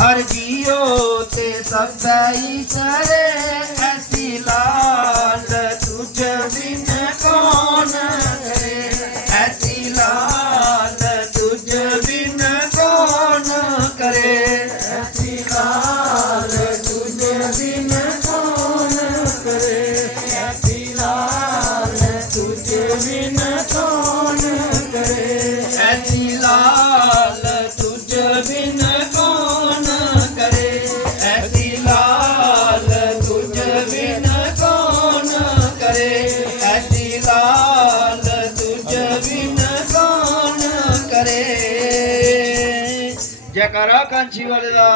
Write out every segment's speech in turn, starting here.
हर जियो ते सब दाई करे, ऐसी लाल तुझ बिन कौन करे, ऐसी लाल तुझ बिन कौन करे, ऐसी लाल तुझ बिन कौन करे, ऐसी लाल तुझ बिन कौन करे, ऐसी लाल तुझ बिन कौन करे, ऐसी लाल तुझ बिन कौन करे, ऐसी लाल तुझ बिन कौन करे। जयकारा कांची वाले दा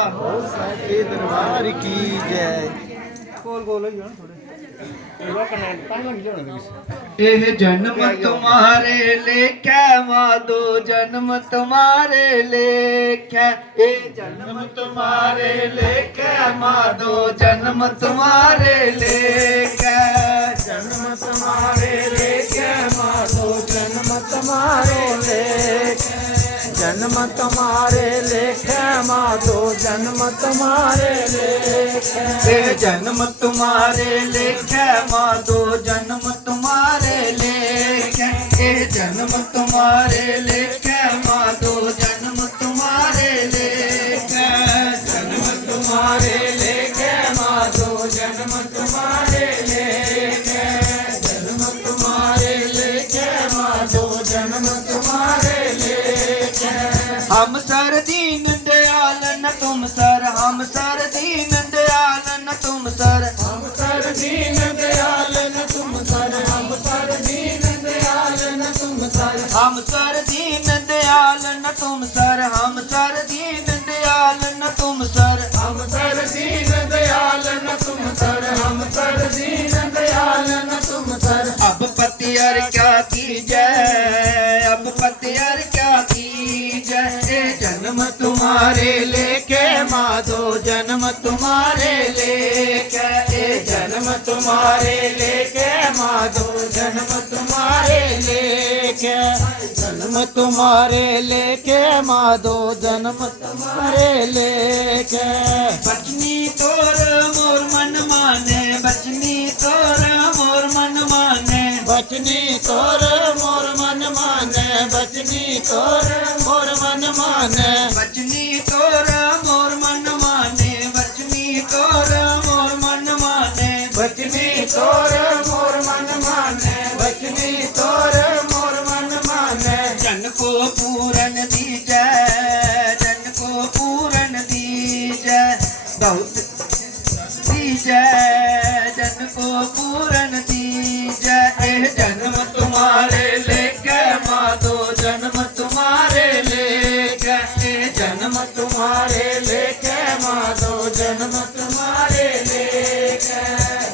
साचे दरबार की जय। बोल बोल ही थोड़े एह जन्म तुम्हारे लेखे माधो, जन्म तुम्हारे लेखे, ए जन्म तुम्हारे लेखे माधो, जन्म तुम्हारे लेखे, जन्म तुम्हारे लेखे माधो, जन्म तुम्हारे लेखे, जन्म तुम्हारे लेखे माधो, जन्म तुम्हारे लेखे, ए जन्म तुम्हारे लेखे माधो, जन्म तुम्हारे लेखे, ए जन्म तुम्हारे लेखे माधो, जन्म तुम्हारे लेखे, जन्म तुम्हारे लेखे माधो, जन्म तुम्हारे लेखे, जन्म तुम्हारे लेखे माधो, जन्म तुम्हारे लेखे। हम सर दीन दयाल न तुम सर, हम सर दीन दयाल न तुम सर, हम सर दीन दयाल न तुम सर, हम सर दीन दयाल न तुम सर, हम सर दीन दयाल न तुम सर, हम सर दीन दयाल न तुम सर, हम सर दीन दयाल न तुम सर, हम सर दीन दयाल न तुम सर। अब पतियर क्या कीजै, अब पतियर क्या कीजै, ए जन्म तुम्हारे लेके माधो, जन्म तुम्हारे लेके, ए जन्म तुम्हारे लेके माधो, जन्म तुम्हारे लेके, जन्म तुम्हारे लेके माधो, जन्म तुम्हारे लेके। बचनी तोर मोर मन माने, बचनी तोर मोर मन माने, बचनी तोर मोर मन माने, बचनी तोर मोर मन माने, बचनी तोर मोर मन माने, बचनी तोर मोर मन माने, बचनी तोर मोर मन माने, बचनी तोर मोर मन माने। जन को पूरन दीजै, जन को पूरन दीजै, बहुत दीजै, जन को पूरन दीजै, एह जन्म तुम्हारे लेके माधो, जन्म तुम्हारे लेके, एह जन्म तुम्हारे लेके माधो, जन्म तुम्हारे लेके।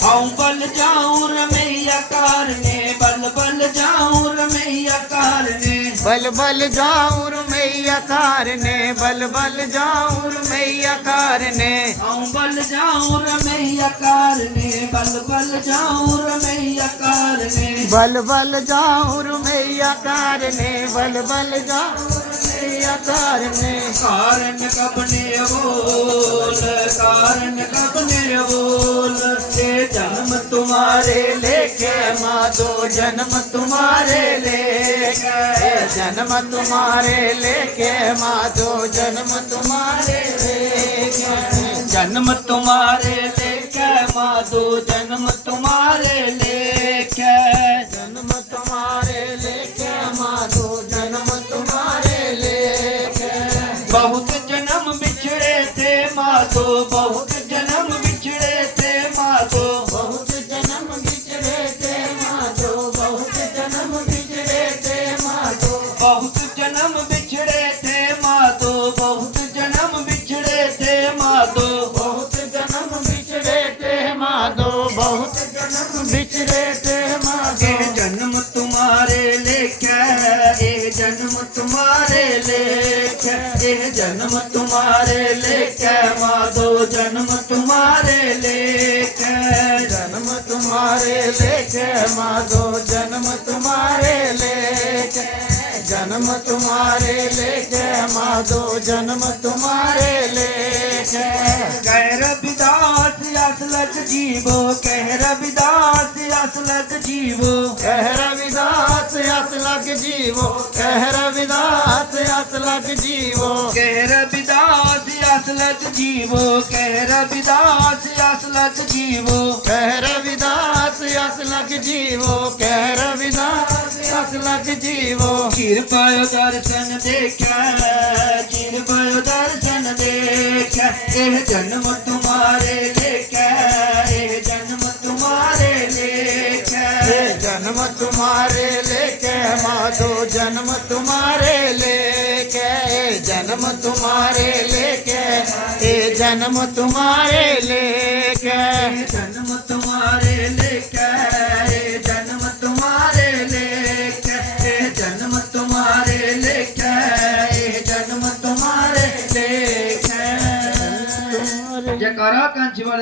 आऊं बल जाऊं रमैया कारने, बल बल जाऊं रमैया कारने, बल बल जाऊर मैया कारने, बल बल जाऊर मैया कारने, आऊं बल जाऊं रमैया कारने, बल बल जाऊं रमैया कारने, बल बल जाऊर मैया कारने, बल बल जाऊर मैया कारने। कारण कबने बोल, कारण कबने बोल, ए जन्म तुम्हारे लेके माधो, जन्म तुम्हारे लेके, जन्म तुम्हारे लेके माधो, जन्म तुम्हारे लेके, जन्म तुम्हारे लेके माधो, जन्म तुम्हारे लेके, जन्म तुम्हारे लेके माधो, जन्म तुम्हारे लेके। बहुत जन्म बिछड़े थे माधो, बहुत जन्म बिछड़े थे माधो, बहुत जन्म बिछड़े थे माधो, बहुत जन्म बिछड़े थे माधो, बहुत जन्म बिछड़े थे माधो, बहुत जन्म बिछड़े थे माधो, बहुत जन्म बिछड़े थे माधो, बहुत जन्म बिछड़े थे माधो। ए जन्म तुम्हारे लेके, ए जन्म तुम्हारे लेके, ए जन्म तुम्हारे लेके माधो, जन्म तुम्हारे लेके, जन्म तुम्हारे लेके माधो, जन्म तुम्हारे लेके, जन्म तुम्हारे लेके माधो, जन्म तुम्हारे लेके। जीवो कह रविदास अस लग जीवो कह रविदास अस लग जीवो कह रविदास अस लग जीवो कह रविदास अस लग जीवो कह रविदास अस लग जीवो कह रविदास अस लग जीवो कह रविदास अस लग जीवो कृपायो दर्शन देखा कृपायो दर्शन देखा एह जन्म तुम्हारे लेखा एह जन्म तुम्हारे लेखा जन्म तुम्हारे लेके माधो जन्म तुम्हारे लेके जन्म तुम्हारे लेके ए जन्म तुम्हारे लेके जन्म तुम्हारे लेखा ए जन्म तुम्हारे लेखा ए जन्म तुम्हारे लेखा ए जन्म तुम्हारे लेखा जयकारा कांची वाले